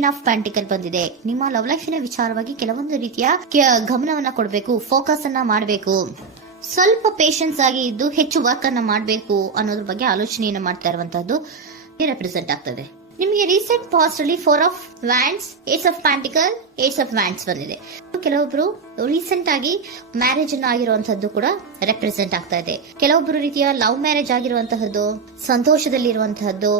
Queen of ಪ್ಯಾಂಟಿಕಲ್ ಬಂದಿದೆ. ನಿಮ್ಮ love ಲೈಫಿನ ವಿಚಾರವಾಗಿ ಕೆಲವೊಂದು ರೀತಿಯ ಗಮನವನ್ನ ಕೊಡಬೇಕು, ಫೋಕಸ್ ಅನ್ನ ಮಾಡಬೇಕು, ಸ್ವಲ್ಪ ಪೇಷನ್ಸ್ ಆಗಿ ಇದ್ದು ಹೆಚ್ಚು ವರ್ಕ್ ಅನ್ನ ಮಾಡಬೇಕು ಅನ್ನೋದ್ರ ಬಗ್ಗೆ ಆಲೋಚನೆಯನ್ನ ಮಾಡ್ತಾ ಇರುವಂತದ್ದು ರೆಪ್ರೆಸೆಂಟ್ ಆಗ್ತದೆ. ನಿಮಗೆ ರೀಸೆಂಟ್ ಪಾಸ್ಟ್ ಅಲ್ಲಿ 4 of wands, ace of pentacles, ace of wands ಬಂದಿದೆ. ಕೆಲವೊಬ್ರು ರೀಸೆಂಟ್ ಆಗಿ ಮ್ಯಾರೇಜ್ ಅನ್ನ ಆಗಿರುವಂತದ್ದು ಕೂಡ ರೆಪ್ರೆಸೆಂಟ್ ಆಗ್ತಾ ಇದೆ. ಕೆಲವೊಬ್ರು ರೀತಿಯ ಲವ್ ಮ್ಯಾರೇಜ್ ಆಗಿರುವಂತಹದ್ದು, ಸಂತೋಷದಲ್ಲಿರುವಂತಹದ್ದು,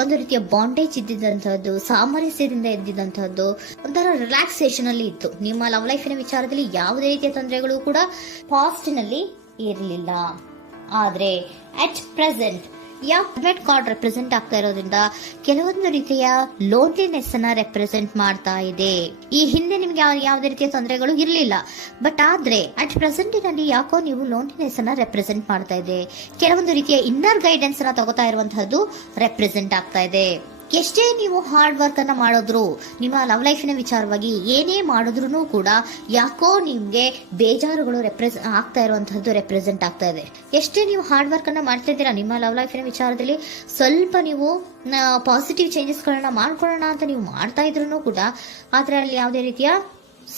ಒಂದು ರೀತಿಯ ಬಾಂಡೇಜ್ ಇದ್ದಿದ್ದಂತಹದ್ದು, ಸಾಮರಸ್ಯದಿಂದ ಇದ್ದಿದ್ದಂತಹದ್ದು, ಒಂಥರ ರಿಲ್ಯಾಕ್ಸೇಷನ್ ಅಲ್ಲಿ ಇತ್ತು. ನಿಮ್ಮ ಲವ್ ಲೈಫಿನ ವಿಚಾರದಲ್ಲಿ ಯಾವುದೇ ರೀತಿಯ ತೊಂದರೆಗಳು ಕೂಡ ಪಾಸ್ಟ್ ನಲ್ಲಿ ಇರಲಿಲ್ಲ. ಆದ್ರೆ ಅಟ್ ಪ್ರೆಸೆಂಟ್ ಯಾವ್ದು ಕಾರ್ಡ್ ರೆಪ್ರೆಸೆಂಟ್ ಆಗ್ತಾ ಇರೋದ್ರಿಂದ ಕೆಲವೊಂದು ರೀತಿಯ ಲೋನ್ಲಿನೆಸ್ ಅನ್ನ ರೆಪ್ರೆಸೆಂಟ್ ಮಾಡ್ತಾ ಇದೆ. ಈ ಹಿಂದೆ ನಿಮ್ಗೆ ಯಾವುದೇ ರೀತಿಯ ತೊಂದರೆಗಳು ಇರಲಿಲ್ಲ, ಬಟ್ ಆದ್ರೆ ಅಟ್ ಪ್ರೆಸೆಂಟಿನಲ್ಲಿ ಯಾಕೋ ನೀವು ಲೋನ್ಲಿನೆಸ್ ಅನ್ನ ರೆಪ್ರೆಸೆಂಟ್ ಮಾಡ್ತಾ ಇದೆ. ಕೆಲವೊಂದು ರೀತಿಯ ಇನ್ನರ್ ಗೈಡೆನ್ಸ್ ಅನ್ನ ತಗೋತಾ ಇರುವಂತಹದ್ದು ರೆಪ್ರೆಸೆಂಟ್ ಆಗ್ತಾ ಇದೆ. ಎಷ್ಟೇ ನೀವು ಹಾರ್ಡ್ ವರ್ಕ್ ಅನ್ನ ಮಾಡಿದ್ರು, ನಿಮ್ಮ ಲವ್ ಲೈಫಿನ ವಿಚಾರವಾಗಿ ಏನೇ ಮಾಡಿದ್ರು ಕೂಡ ಯಾಕೋ ನಿಮ್ಗೆ ಬೇಜಾರುಗಳು ಆಗ್ತಾ ಇರುವಂತಹದ್ದು ರೆಪ್ರೆಸೆಂಟ್ ಆಗ್ತಾ ಇದೆ. ಎಷ್ಟೇ ನೀವು ಹಾರ್ಡ್ ವರ್ಕ್ ಅನ್ನ ಮಾಡ್ತಾ ಇದ್ದೀರಾ ನಿಮ್ಮ ಲವ್ ಲೈಫಿನ ವಿಚಾರದಲ್ಲಿ, ಸ್ವಲ್ಪ ನೀವು ಪಾಸಿಟಿವ್ ಚೇಂಜಸ್ ಗಳನ್ನ ಮಾಡ್ಕೊಳ್ಳೋಣ ಅಂತ ನೀವು ಮಾಡ್ತಾ ಇದ್ರು ಕೂಡ ಅದರಲ್ಲಿ ಯಾವುದೇ ರೀತಿಯ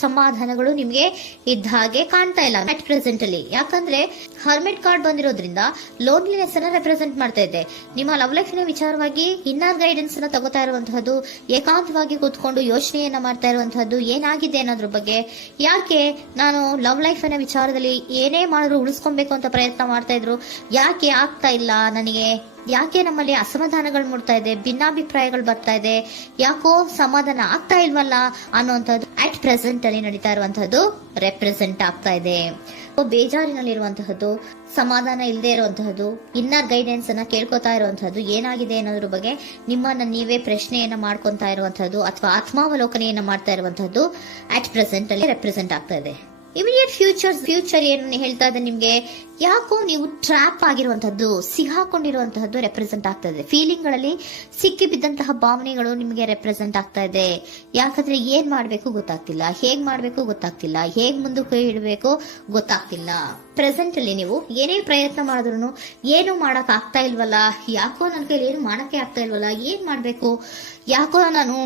ಸಮಾಧಾನಗಳು ನಿಮ್ಗೆ ಇದ್ದ ಹಾಗೆ ಕಾಣ್ತಾ ಇಲ್ಲ ಅಟ್ ಪ್ರೆಸೆಂಟ್ ಅಲ್ಲಿ. ಯಾಕಂದ್ರೆ ಹರ್ಮಿಟ್ ಕಾರ್ಡ್ ಬಂದಿರೋದ್ರಿಂದ ಲೋನ್ಲಿನೆಸ್ ಅನ್ನ ರೆಪ್ರೆಸೆಂಟ್ ಮಾಡ್ತಾ ಇದೆ. ನಿಮ್ಮ ಲವ್ ಲೈಫಿನ ವಿಚಾರವಾಗಿ ಇನ್ನರ್ ಗೈಡೆನ್ಸ್ ಅನ್ನ ತಗೋತಾ ಇರುವಂತಹದ್ದು, ಏಕಾಂತವಾಗಿ ಕೂತ್ಕೊಂಡು ಯೋಚನೆಯನ್ನ ಮಾಡ್ತಾ ಇರುವಂತಹದ್ದು, ಏನಾಗಿದೆ ಅನ್ನೋದ್ರ ಬಗ್ಗೆ, ಯಾಕೆ ನಾನು ಲವ್ ಲೈಫಿನ ವಿಚಾರದಲ್ಲಿ ಏನೇ ಮಾಡಿದ್ರು ಉಳಿಸ್ಕೊಬೇಕು ಅಂತ ಪ್ರಯತ್ನ ಮಾಡ್ತಾ ಇದ್ರು, ಯಾಕೆ ಆಗ್ತಾ ಇಲ್ಲ ನನಗೆ, ಯಾಕೆ ನಮ್ಮಲ್ಲಿ ಅಸಮಾಧಾನಗಳು ಮೂಡ್ತಾ ಇದೆ, ಭಿನ್ನಾಭಿಪ್ರಾಯಗಳು ಬರ್ತಾ ಇದೆ, ಯಾಕೋ ಸಮಾಧಾನ ಆಗ್ತಾ ಇಲ್ವಲ್ಲ ಅನ್ನುವಂಥದ್ದು ಅಟ್ ಪ್ರೆಸೆಂಟ್ ಅಲ್ಲಿ ನಡೀತಾ ಇರುವಂತಹದ್ದು ರೆಪ್ರೆಸೆಂಟ್ ಆಗ್ತಾ ಇದೆ. ಬೇಜಾರಿನಲ್ಲಿರುವಂತಹದ್ದು, ಸಮಾಧಾನ ಇಲ್ಲದೆ ಇರುವಂತಹದ್ದು, ಇನ್ನರ್ ಗೈಡೆನ್ಸ್ ಅನ್ನ ಕೇಳ್ಕೊತಾ ಇರುವಂತಹದ್ದು, ಏನಾಗಿದೆ ಅನ್ನೋದ್ರ ಬಗ್ಗೆ ನಿಮ್ಮನ್ನ ನೀವೇ ಪ್ರಶ್ನೆಯನ್ನ ಮಾಡ್ಕೊಂತಾ ಇರುವಂತಹದ್ದು ಅಥವಾ ಆತ್ಮಾವಲೋಕನೆಯನ್ನ ಮಾಡ್ತಾ ಇರುವಂತಹದ್ದು ಅಟ್ ಪ್ರೆಸೆಂಟ್ ಅಲ್ಲಿ ರೆಪ್ರೆಸೆಂಟ್ ಆಗ್ತಾ ಇದೆ. ಇಮಿಡಿಯೇಟ್ ಫ್ಯೂಚರ್ ಏನು ಹೇಳ್ತಾ ಇದೆ ನಿಮ್ಗೆ, ಯಾಕೋ ನೀವು ಟ್ರ್ಯಾಪ್ ಆಗಿರುವಂತಹದ್ದು, ಸಿಹಾಕೊಂಡಿರುವಂತಹದ್ದು ರೆಪ್ರೆಸೆಂಟ್ ಆಗ್ತಾ ಇದೆ. ಫೀಲಿಂಗ್ ಗಳಲ್ಲಿ ಸಿಕ್ಕಿ ಬಿದ್ದಂತಹ ಭಾವನೆಗಳು ನಿಮಗೆ ರೆಪ್ರೆಸೆಂಟ್ ಆಗ್ತಾ ಇದೆ. ಯಾಕಂದ್ರೆ ಏನ್ ಮಾಡ್ಬೇಕು ಗೊತ್ತಾಗ್ತಿಲ್ಲ, ಹೇಗ್ ಮಾಡ್ಬೇಕು ಗೊತ್ತಾಗ್ತಿಲ್ಲ, ಹೇಗ್ ಮುಂದಕ್ಕೆ ಇಡಬೇಕು ಗೊತ್ತಾಗ್ತಿಲ್ಲ. ಪ್ರೆಸೆಂಟ್ ಅಲ್ಲಿ ನೀವು ಏನೇ ಪ್ರಯತ್ನ ಮಾಡಿದ್ರು ಏನು ಮಾಡಕ್ ಆಗ್ತಾ ಇಲ್ವಲ್ಲ, ಯಾಕೋ ನನ್ನ ಕೈಲಿ ಏನು ಮಾಡಕ್ಕೆ ಆಗ್ತಾ ಇಲ್ವಲ್ಲ, ಏನ್ ಮಾಡ್ಬೇಕು, ಯಾಕೋ ನಾನು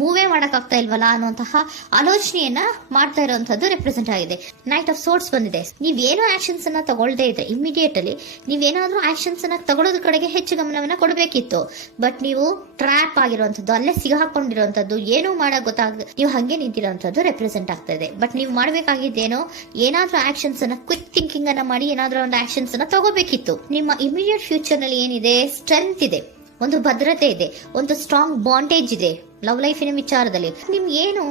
ಮೂವೇ ಮಾಡಕ್ ಆಗ್ತಾ ಇಲ್ವಲ್ಲ ಅನ್ನುವಂತಹ ಆಲೋಚನೆಯನ್ನ ಮಾಡ್ತಾ ಇರುವಂತದ್ದು ರೆಪ್ರೆಸೆಂಟ್ ಆಗಿದೆ. ನೈಟ್ ಆಫ್ ಸೋರ್ಟ್ಸ್ ಬಂದಿದೆ. ನೀವೇನೋ ಆಕ್ಷನ್ಸ್ ಅನ್ನ ತಗೊಳ್ಳದೇ ಇದ್ರೆ ಇಮಿಡಿಯೇಟ್ ಅಲ್ಲಿ ನೀವೇನಾದ್ರೂ ಆಕ್ಷನ್ಸ್ ಅನ್ನ ತಗೊಳ್ಳೋದ್ರ ಕಡೆಗೆ ಹೆಚ್ಚು ಗಮನವನ್ನ ಕೊಡಬೇಕಿತ್ತು. ಬಟ್ ನೀವು ಟ್ರ್ಯಾಪ್ ಆಗಿರುವಂತದ್ದು, ಅಲ್ಲೇ ಸಿಗಾಕೊಂಡಿರುವಂತದ್ದು, ಏನೂ ಮಾಡಕ್ ಗೊತ್ತಾಗ ನೀವು ಹಂಗೆ ನಿಂತಿರುವಂತದ್ದು ರೆಪ್ರೆಸೆಂಟ್ ಆಗ್ತಾ ಇದೆ. ಬಟ್ ನೀವು ಮಾಡಬೇಕಾಗಿದ್ದೇನೋ ಏನಾದ್ರೂ ಆಕ್ಷನ್ಸ್ ಅನ್ನ ಕ್ವಿಕ್ ಥಿಂಕಿಂಗ್ ಅನ್ನ ಮಾಡಿ ಏನಾದ್ರೂ ಒಂದು ಆಕ್ಷನ್ಸ್ ಅನ್ನ ತಗೋಬೇಕಿತ್ತು. ನಿಮ್ಮ ಇಮಿಡಿಯೇಟ್ ಫ್ಯೂಚರ್ ನಲ್ಲಿ ಏನಿದೆ, ಸ್ಟ್ರೆಂತ್ ಇದೆ, ಒಂದು ಭದ್ರತೆ ಇದೆ, ಒಂದು ಸ್ಟ್ರಾಂಗ್ ಬಾಂಡೇಜ್ ಇದೆ. ಲವ್ ಲೈಫಿನ ವಿಚಾರದಲ್ಲಿ ನಿಮ್ಗೆ ಏನು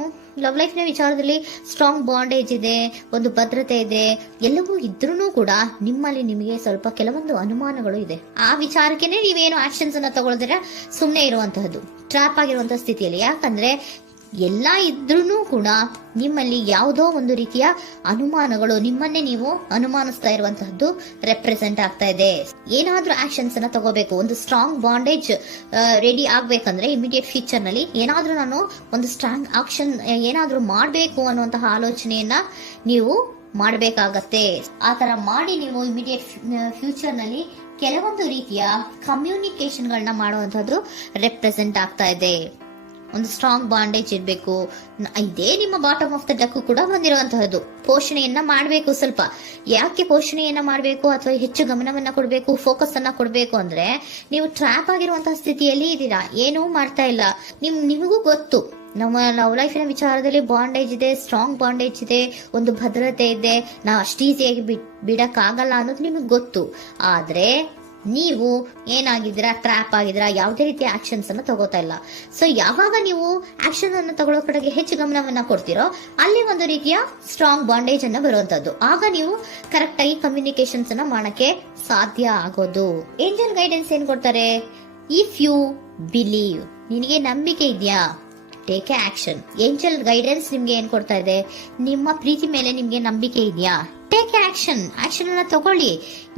ಲವ್ ಲೈಫಿನ ವಿಚಾರದಲ್ಲಿ ಸ್ಟ್ರಾಂಗ್ ಬಾಂಡೇಜ್ ಇದೆ, ಒಂದು ಭದ್ರತೆ ಇದೆ, ಎಲ್ಲವೂ ಇದ್ರೂ ಕೂಡ ನಿಮ್ಮಲ್ಲಿ ನಿಮಗೆ ಸ್ವಲ್ಪ ಕೆಲವೊಂದು ಅನುಮಾನಗಳು ಇದೆ. ಆ ವಿಚಾರಕ್ಕೆನೆ ನೀವೇನು ಆಕ್ಷನ್ಸ್ ಅನ್ನ ತಗೊಳ್ದಿರ ಸುಮ್ಮನೆ ಇರುವಂತಹದ್ದು, ಟ್ರಾಪ್ ಆಗಿರುವಂತಹ ಸ್ಥಿತಿಯಲ್ಲಿ. ಯಾಕಂದ್ರೆ ಎಲ್ಲ ಇದ್ರೂ ಕೂಡ ನಿಮ್ಮಲ್ಲಿ ಯಾವುದೋ ಒಂದು ರೀತಿಯ ಅನುಮಾನಗಳು, ನಿಮ್ಮನ್ನೇ ನೀವು ಅನುಮಾನಿಸ್ತಾ ಇರುವಂತಹದ್ದು ರೆಪ್ರೆಸೆಂಟ್ ಆಗ್ತಾ ಇದೆ. ಏನಾದ್ರೂ ಆಕ್ಷನ್ಸ್ ಅನ್ನ ತಗೋಬೇಕು, ಒಂದು ಸ್ಟ್ರಾಂಗ್ ಬಾಂಡೇಜ್ ರೆಡಿ ಆಗ್ಬೇಕಂದ್ರೆ ಇಮಿಡಿಯೇಟ್ ಫ್ಯೂಚರ್ ನಲ್ಲಿ ಏನಾದ್ರೂ ನಾನು ಒಂದು ಸ್ಟ್ರಾಂಗ್ ಆಕ್ಷನ್ ಏನಾದ್ರೂ ಮಾಡಬೇಕು ಅನ್ನುವಂತಹ ಆಲೋಚನೆಯನ್ನ ನೀವು ಮಾಡಬೇಕಾಗತ್ತೆ. ಆತರ ಮಾಡಿ ನೀವು ಇಮಿಡಿಯೇಟ್ ಫ್ಯೂಚರ್ ನಲ್ಲಿ ಕೆಲವೊಂದು ರೀತಿಯ ಕಮ್ಯುನಿಕೇಶನ್ ಗಳನ್ನ ಮಾಡುವಂತದ್ದು ರೆಪ್ರೆಸೆಂಟ್ ಆಗ್ತಾ ಇದೆ. ಒಂದು ಸ್ಟ್ರಾಂಗ್ ಬಾಂಡೇಜ್ ಇರಬೇಕು. ಇದೇ ನಿಮ್ಮ ಬಾಟಮ್ ಆಫ್ ದ ಡಕ್ ಕೂಡ ಬಂದಿರುವಂತಹದ್ದು. ಪೋಷಣೆಯನ್ನ ಮಾಡಬೇಕು. ಸ್ವಲ್ಪ ಯಾಕೆ ಪೋಷಣೆಯನ್ನ ಮಾಡಬೇಕು ಅಥವಾ ಹೆಚ್ಚು ಗಮನವನ್ನ ಕೊಡಬೇಕು, ಫೋಕಸ್ ಅನ್ನ ಕೊಡಬೇಕು ಅಂದ್ರೆ, ನೀವು ಟ್ರ್ಯಾಪ್ ಆಗಿರುವಂತಹ ಸ್ಥಿತಿಯಲ್ಲಿ ಇದ್ದೀರಾ, ಏನೂ ಮಾಡ್ತಾ ಇಲ್ಲ. ನಿಮಗೂ ಗೊತ್ತು ನಮ್ಮ ಲವ್ ಲೈಫಿನ ವಿಚಾರದಲ್ಲಿ ಬಾಂಡೇಜ್ ಇದೆ, ಸ್ಟ್ರಾಂಗ್ ಬಾಂಡೇಜ್ ಇದೆ, ಒಂದು ಭದ್ರತೆ ಇದೆ, ನಾವು ಅಷ್ಟು ಈಸಿಯಾಗಿ ಬಿಡಕ್ ಆಗಲ್ಲ ಅನ್ನೋದು ನಿಮಗೆ ಗೊತ್ತು. ಆದ್ರೆ ನೀವು ಏನಾಗಿದ್ದೀರಾ, ಟ್ರ್ಯಾಪ್ ಆಗಿದ್ದೀರಾ, ಯಾವುದೇ ರೀತಿಯ ಆಕ್ಷನ್ಸ್ ಅನ್ನ ತಗೋತಾ ಇಲ್ಲ. ಸೊ ಯಾವಾಗ ನೀವು ಆಕ್ಷನ್ ಅನ್ನು ತಗೊಳ್ಳೋ ಕಡೆಗೆ ಹೆಚ್ಚು ಗಮನವನ್ನ ಕೊಡ್ತೀರೋ ಅಲ್ಲಿ ಒಂದು ರೀತಿಯ ಸ್ಟ್ರಾಂಗ್ ಬಾಂಡೇಜ್ ಅನ್ನ ಬರುವಂತದ್ದು. ಆಗ ನೀವು ಕರೆಕ್ಟ್ ಆಗಿ ಕಮ್ಯುನಿಕೇಶನ್ಸ್ ಅನ್ನ ಮಾಡಕ್ಕೆ ಸಾಧ್ಯ ಆಗೋದು. ಏಂಜಲ್ ಗೈಡೆನ್ಸ್ ಏನ್ ಕೊಡ್ತಾರೆ, ಇಫ್ ಯು ಬಿಲೀವ್, ನಿನಗೆ ನಂಬಿಕೆ ಇದೆಯಾ, ಟೇಕ್ ಆಕ್ಷನ್. ಏಂಜಲ್ ಗೈಡೆನ್ಸ್ ನಿಮ್ಗೆ ಏನ್ ಕೊಡ್ತಾ ಇದೆ, ನಿಮ್ಮ ಪ್ರೀತಿ ಮೇಲೆ ನಿಮ್ಗೆ ನಂಬಿಕೆ ಇದೆಯಾ, ಟೇಕ್ ಆಕ್ಷನ್. ಆಕ್ಷನ್ ಅನ್ನ ತಗೊಳ್ಳಿ,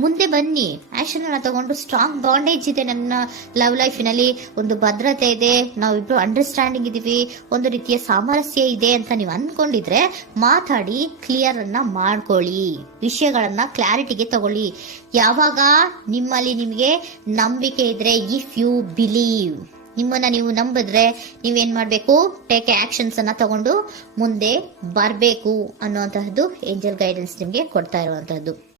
ಮುಂದೆ ಬನ್ನಿ. ಆಕ್ಷನ್ ಅನ್ನ ತಗೊಂಡು ಸ್ಟ್ರಾಂಗ್ ಬಾಂಡೇಜ್ ಇದೆ ನನ್ನ ಲವ್ ಲೈಫಿನಲ್ಲಿ, ಒಂದು ಭದ್ರತೆ ಇದೆ, ನಾವಿಬ್ರು ಅಂಡರ್ಸ್ಟ್ಯಾಂಡಿಂಗ್ ಇದೀವಿ, ಒಂದು ರೀತಿಯ ಸಾಮರಸ್ಯ ಇದೆ ಅಂತ ನೀವು ಅನ್ಕೊಂಡಿದ್ರೆ ಮಾತಾಡಿ ಕ್ಲಿಯರ್ ಅನ್ನ ಮಾಡ್ಕೊಳ್ಳಿ, ವಿಷಯಗಳನ್ನ ಕ್ಲಾರಿಟಿಗೆ ತಗೊಳ್ಳಿ. ಯಾವಾಗ ನಿಮ್ಮಲ್ಲಿ ನಿಮಗೆ ನಂಬಿಕೆ ಇದ್ರೆ, ಇಫ್ ಯು ಬಿಲೀವ್, ನಿಮ್ಮನ್ನ ನೀವು ನಂಬಿದ್ರೆ ನೀವೇನ್ ಮಾಡ್ಬೇಕು, ಟೇಕ್ ಆಕ್ಷನ್ಸ್ ಅನ್ನ ತಗೊಂಡು ಮುಂದೆ ಬರ್ಬೇಕು ಅನ್ನುವಂತಹದ್ದು ಏಂಜಲ್ ಗೈಡೆನ್ಸ್ ನಿಮ್ಗೆ ಕೊಡ್ತಾ ಇರುವಂತಹದ್ದು.